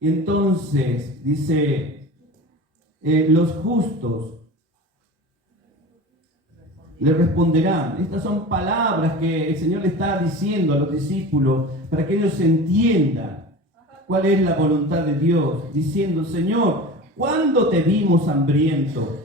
Y entonces dice, los justos le responderán. Estas son palabras que el Señor le está diciendo a los discípulos para que ellos entiendan cuál es la voluntad de Dios, diciendo: Señor, ¿cuándo te vimos hambriento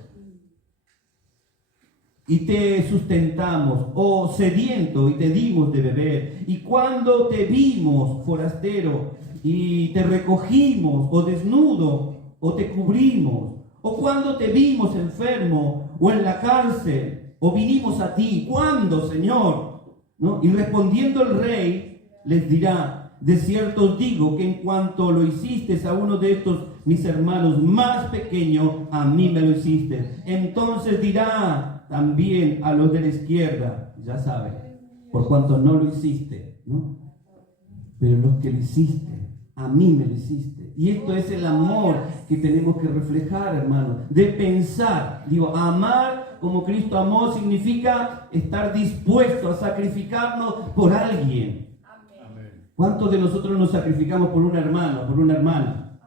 y te sustentamos, o sediento y te dimos de beber? ¿Y cuándo te vimos forastero y te recogimos, o desnudo o te cubrimos? ¿O cuándo te vimos enfermo o en la cárcel o vinimos a ti? ¿Cuándo, Señor? ¿No? Y respondiendo el rey les dirá: de cierto os digo que en cuanto lo hiciste a uno de estos mis hermanos más pequeños, a mí me lo hiciste. Entonces dirá también a los de la izquierda, ya saben, por cuanto no lo hiciste, ¿no? Pero los que lo hiciste, a mí me lo hiciste. Y esto es el amor que tenemos que reflejar, hermano, de pensar. Digo, amar como Cristo amó significa estar dispuesto a sacrificarnos por alguien. ¿Cuántos de nosotros nos sacrificamos por un hermano, por una hermana?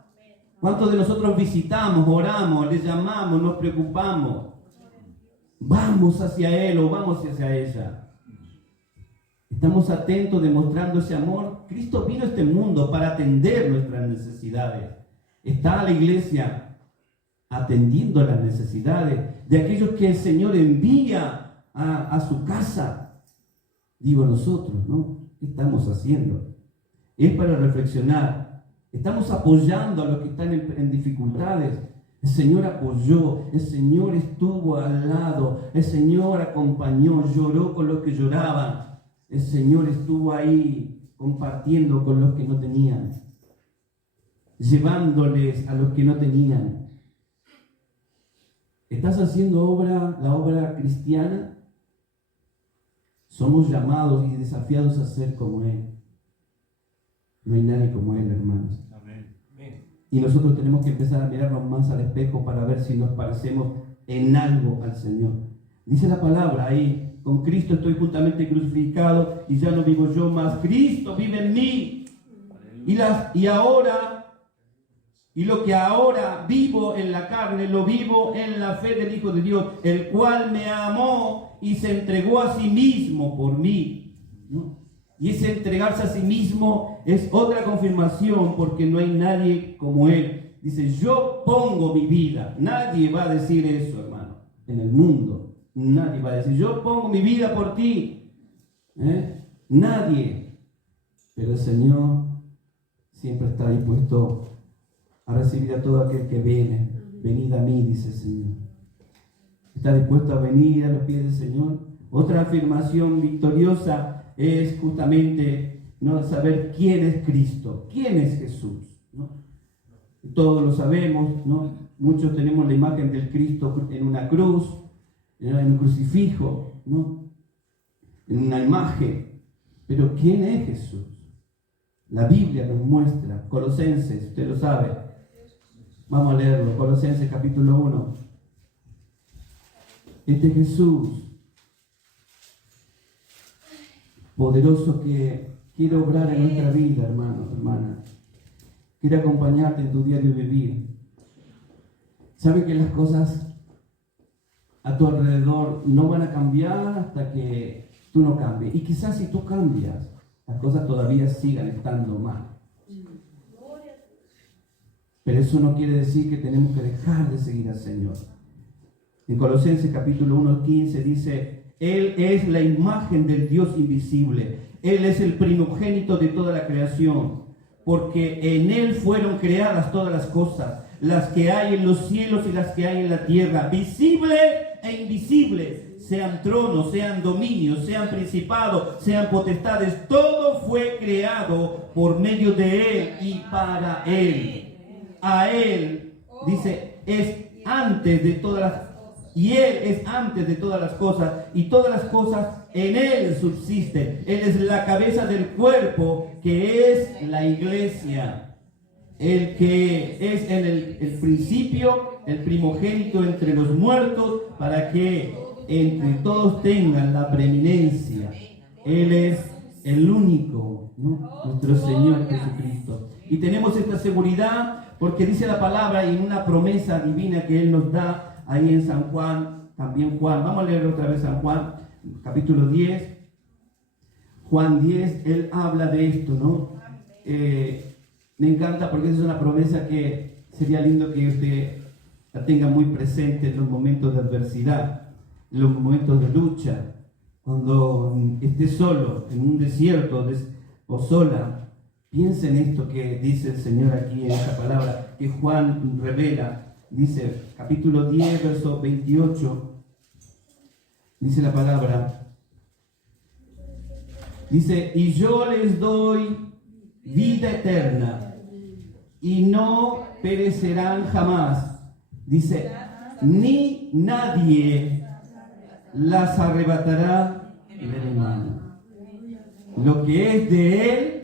¿Cuántos de nosotros visitamos, oramos, le llamamos, nos preocupamos? Vamos hacia él o vamos hacia ella. Estamos atentos demostrando ese amor. Cristo vino a este mundo para atender nuestras necesidades. Está la iglesia atendiendo las necesidades de aquellos que el Señor envía a su casa. Digo, nosotros, ¿no? ¿Qué estamos haciendo? Es para reflexionar. Estamos apoyando a los que están en dificultades. El Señor apoyó, el Señor estuvo al lado, el Señor acompañó, lloró con los que lloraban. El Señor estuvo ahí compartiendo con los que no tenían, llevándoles a los que no tenían. ¿Estás haciendo la obra cristiana? Somos llamados y desafiados a ser como Él. No hay nadie como Él, hermanos. Y nosotros tenemos que empezar a mirarnos más al espejo para ver si nos parecemos en algo al Señor. Dice la palabra ahí: con Cristo estoy juntamente crucificado y ya no vivo yo, más Cristo vive en mí. Y lo que ahora vivo en la carne, lo vivo en la fe del Hijo de Dios, el cual me amó y se entregó a sí mismo por mí, ¿no? Y ese entregarse a sí mismo es otra confirmación, porque no hay nadie como Él. Dice: yo pongo mi vida. Nadie va a decir eso, hermano, en el mundo. Nadie va a decir: yo pongo mi vida por ti. Nadie. Pero el Señor siempre está dispuesto a recibir a todo aquel que viene. Venid a mí, dice el Señor. Está dispuesto a venir a los pies del Señor. Otra afirmación victoriosa es justamente, ¿no?, saber quién es Cristo, quién es Jesús, ¿no? Todos lo sabemos, ¿no? Muchos tenemos la imagen del Cristo en una cruz, en un crucifijo, ¿no?, en una imagen. Pero ¿quién es Jesús? La Biblia nos muestra. Colosenses, usted lo sabe. Vamos a leerlo. Colosenses capítulo 1. Este Jesús poderoso que quiere obrar en nuestra vida, hermano, hermana. Quiere acompañarte en tu diario vivir. Sabe que las cosas a tu alrededor no van a cambiar hasta que tú no cambies. Y quizás si tú cambias, las cosas todavía sigan estando mal. Pero eso no quiere decir que tenemos que dejar de seguir al Señor. En Colosenses capítulo 1:15 dice: Él es la imagen del Dios invisible. Él es el primogénito de toda la creación, porque en Él fueron creadas todas las cosas, las que hay en los cielos y las que hay en la tierra, visibles e invisibles, sean tronos, sean dominios, sean principados, sean potestades. Todo fue creado por medio de Él y para Él. A Él, dice, es antes de todas las y Él es antes de todas las cosas, y todas las cosas en Él subsisten. Él es la cabeza del cuerpo, que es la iglesia. El que es en el principio, el primogénito entre los muertos, para que entre todos tengan la preeminencia. Él es el único, ¿no?, nuestro Señor Jesucristo. Y tenemos esta seguridad porque dice la palabra, y una promesa divina que Él nos da ahí en San Juan también Juan. Vamos a leer otra vez San Juan, capítulo 10. Juan 10, él habla de esto, ¿no? Me encanta porque esa es una promesa que sería lindo que usted la tenga muy presente en los momentos de adversidad, en los momentos de lucha, cuando esté solo, en un desierto o sola. Piensa en esto que dice el Señor aquí en esta palabra, que Juan revela. Dice, capítulo 10, verso 28, dice la palabra, dice, y yo les doy vida eterna, y no perecerán jamás. Dice, ni nadie las arrebatará de mi mano. Lo que es de Él